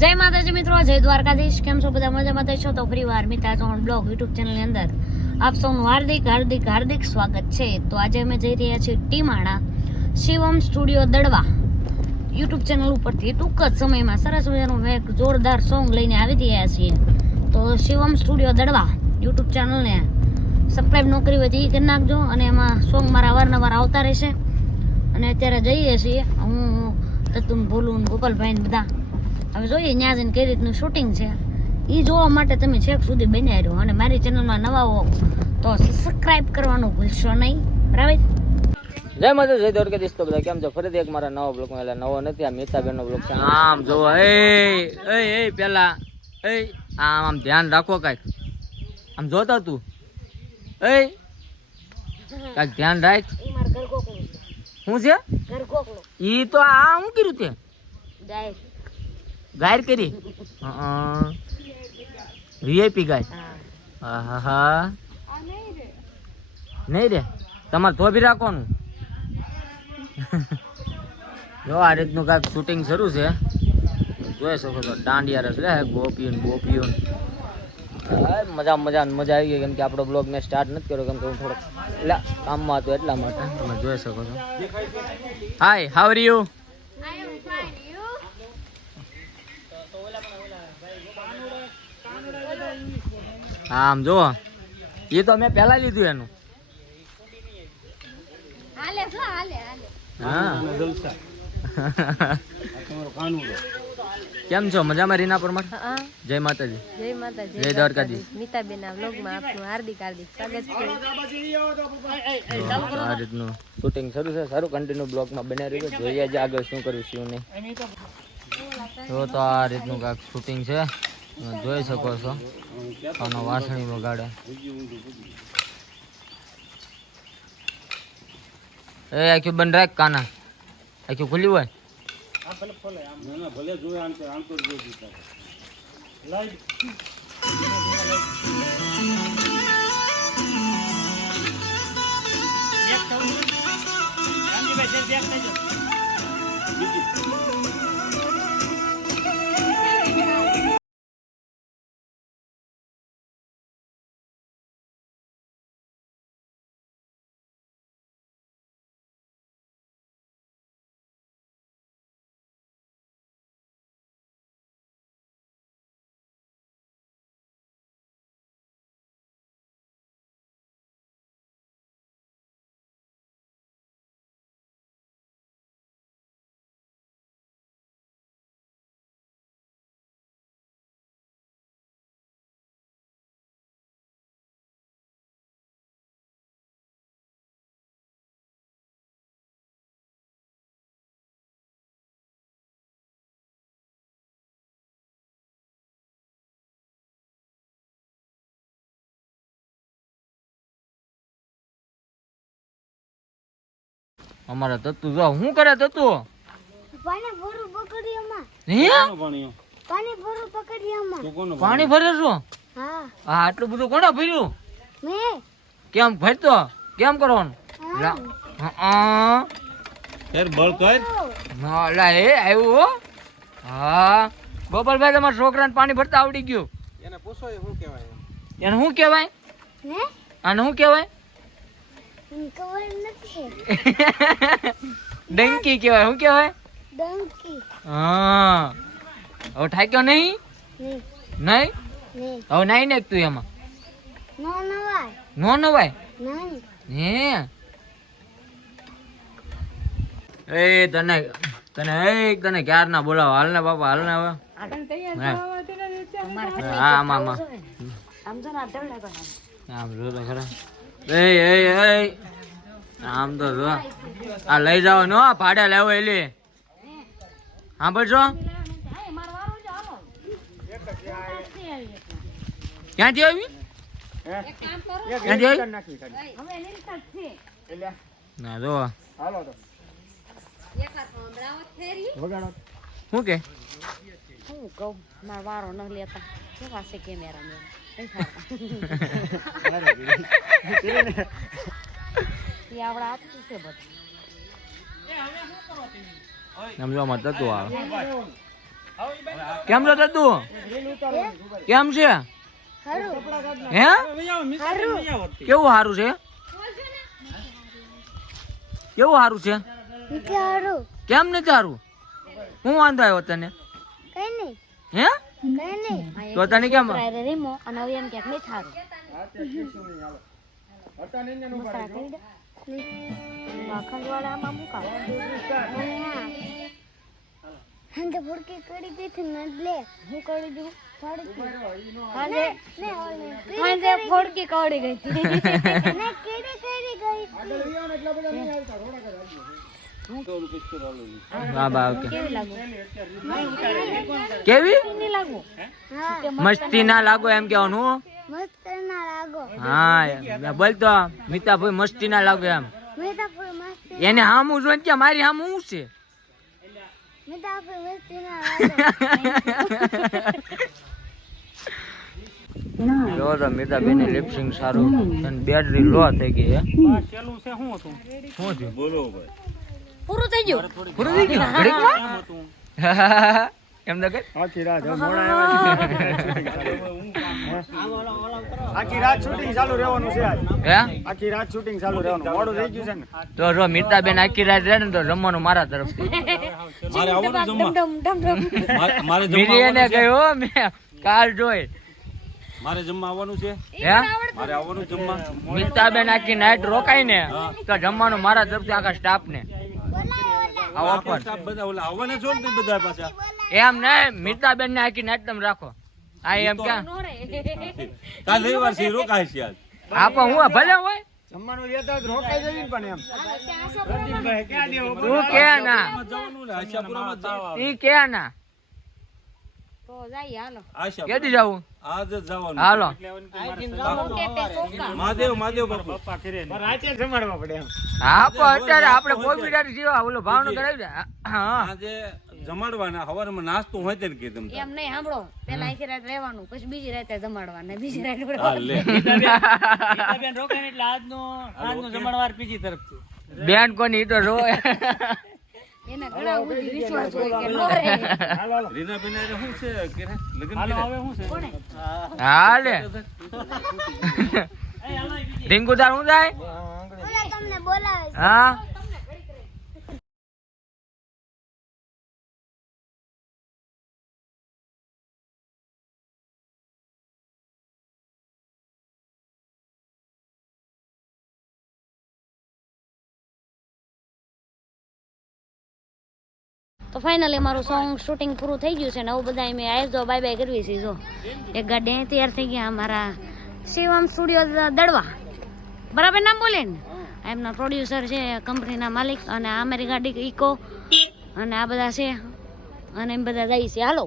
જય માતાજી મિત્રો, જય દ્વારકાધીશ. કેમ છો બધા? મજામાં છો? તો ફરીવાર મિતા ચૌહાણ બ્લોગ યુટ્યુબ ચેનલની અંદર આપ સૌનું હાર્દિક સ્વાગત છે. તો આજે અમે જઈ રહ્યા છીએ ટીમાણા Shivam studio Dadva YouTube channel ઉપરથી ટૂંક જ સમયમાં સરસ મજાનું એક જોરદાર સોંગ લઈને આવી રહ્યા છીએ. તો શિવમ સ્ટુડિયો દડવા યુટ્યુબ ચેનલને સબસ્ક્રાઈબ ન કરી હોય તો એ કરી નાખજો, અને એમાં સોંગ મારા અવારનવાર આવતા રહેશે. અને અત્યારે જઈએ છીએ હું, તતુન, ભોલું, ગોપાલભાઈ બધા. હવે જોઈએ ત્યાં જઈને કઈ રીતનું શૂટિંગ છે એ જોવા માટે તમે છેક સુધી બન્યા રહ્યો. અને મારી ચેનલમાં નવા હો તો સબસ્ક્રાઇબ કરવાનું ભૂલશો નહીં. બરાબર? જય માતા, જય દ્વારકાધીશ. તો બધા કેમ છો? ફરીથી એક મારા નવો બ્લોગ, એટલે નવો નથી, આ મિતાબેનનો બ્લોગ છે. આમ જોવો, એ પેલા આમ ધ્યાન રાખો, કાંઈક આમ જોતા તું કાંઈક ધ્યાન રાખ. શું છે ઈ? તો આ શું કર્યું તે? ગાયર કરી વીઆઈપી ગાય. હા હા નહીં રે, તમારે ધોબી રાખવાનું. જો આ રીતનું કાંઈક શૂટિંગ શરૂ છે, જોઈ શકો છો. દાંડિયા રસ રે ગોપીઓ મજા આવી ગઈ. કેમ કે આપણો બ્લોગ મેં સ્ટાર્ટ નથી કર્યો, કેમ કે હું થોડોક કામમાં હતો, એટલા માટે. તમે જોઈ શકો છો. હાય, હાઉ આર યુ? આમ જો, એ તો મેં પેલા લીધું એનું. કેમ છો? મજામાં? રીના પરમાર. જય માતાજી. જય દ્વારકાધીશ. મિતાબેનના વ્લોગમાં આપનું હાર્દિક સ્વાગત છે. આ રીતનું શૂટિંગ શરૂ છે. સારું, કન્ટિન્યુ બ્લોગમાં બન્યા રહ્યું. જોઈએ આજે આગળ શું કર્યું શું નહીં. તો આ રીતનું કાંઈક શૂટિંગ છે, જોઈ શકો છો. આનો વાસણી વગાડે. આખી બંધ રાખ, કાના આખી ખુલ્લી હોય. અમારા તત્તુ જો શું કરે? તત્તુ પાણી ભરે છો? હા, આટલું બધું કોને ભર્યું? કેમ ભરતો? કેમ કરવાનું? આવ્યું. હા, ગોપાલભાઈ, તમારા છોકરાને પાણી ભરતા આવડી ગયું. એને પૂછો શું કહેવાય? એને શું કહેવાય? આને શું કહેવાય? ડંકી કહેવાય. શું કહેવાય? હા. હવે ઠાક્યો નહીં? નહીં. હવે નાઈ ને તું એમાં નો નવાય. હે તને ક્યાર ના બોલાવો. હાલ ને બાપા, હાલ ને. હવે હા, આમ જો તો ખરા. આમ તો જો આ લઈ જાવ નો, ભાડે લેવો એલી. હા બોલશો ક્યાંથી આવી? ના જો શું કે હું કહું, મારો વારો ન લેતા કેવા છે કેમેરા. આવડા આપતું છે બધું. સમજવામાં થતું આવે. કેમ છો દદ્દુ? કેમ છે? હે કેવું સારું છે? કેવું સારું છે? કેમ નથી સારું? હું વાંધો આવ્યો તને? હે તો તને કેમ રીમો અને હવે એમ ક્યાંક નહીં થારું વાળામાં મૂકા હંગે ફોડકી કરી દીધી ને લે હું કરી દઉં હાંજે ફોડકી કવડી ગઈ હતી ને કેડી કરી ગઈ હા બા ઓકે કેવી લાગુ કેવી નહીં લાગુ હા મસ્તી ના લાગો એમ કેવાનું મસ્ત ના લાગો હા બોલ તો મિતાભાઈ મસ્તી ના લાગો એમ મેં તો ફૂલ મસ્ત એને હામું જોઈને કે મારી હામું શું છે મેં તો ફૂલ મસ્ત ના લાગો જો તો મિતાબેન લિપસિંગ સારું અને બેટરી લો થઈ ગઈ હે શું થયું પૂરું થઈ ગયું પૂરું થઈ ગયું ઘડીકમાં એમ તો કઈ આખી રાત શૂટિંગ ચાલુ રહેવાનું છે આજ હે આખી રાત શૂટિંગ ચાલુ રહેવાનું મોડું થઈ ગયું છે ને તો જો મિતાબેન આખી રાત રહે ને તો જમવાનું મારા તરફથી બીજી એને કહ્યું મેં કાલ જોઈ મારે જમવા આવવાનું છે હે મારે આવવાનું જમવા મિતાબેન આખી નાઈટ રોકાય ને તો જમવાનું મારા તરફથી આખા સ્ટાફ ને આવો પણ સ્ટાફ બધા ઓલા આવવાના છો ને બધા પાછા એમ નહીં મિતાબેન ને આખી નાઈટ તમે રાખો આ એમ ક્યાં કાલ રવિવાર છે રોકાય છે આજ હા પણ હું ભલે હોય જમવાનું લેતા જ રોકાઈ જઈએ ને પણ એમ પ્રદીપભાઈ ક્યાં દેવો તું કે ના જવાનું ને આશાપુરામાં જવાનું ઈ કે ના તો જાય હાલો આશાપુરા કેદી જવું આજ જ જવાનું હાલો મહાદેવ બાપુ રાતે જમાડવા પડે એમ હા પણ અત્યારે આપણે કોવિડ જેવા ઓલો ભાવનગર આવી જાય હા આજે જમાડવાના હવારમાં નાસ્તો હોય તેને કે તમે એમ નહીં સાંભળો પેલા આખી રાત રહેવાનું પછી બીજી રાતે જમાડવાના બીજી રાતે હા લે બેન કોની ઈ તો રો એના ઘણા બુદ્ધિ વિશ્વાસ હોય કે નો રહે રીના બેન શું છે કે લગન કોણે હાલે રિંગુદાર હું જાય ઓલા તમને બોલાવે છે હા તો ફાઇનલી મારું સોંગ શૂટિંગ પૂરું થઈ ગયું છે ને હવે બધા મેં આવી જો બાય બાય કરવી છે જો એક ગાડી તૈયાર થઈ ગયા અમારા શિવમ સ્ટુડિયો દડવા બરાબર નામ બોલે ને એમના પ્રોડ્યુસર છે કંપનીના માલિક અને આ મારી ગાડી ઇકો અને આ બધા છે અને એમ બધા જાય છે હાલો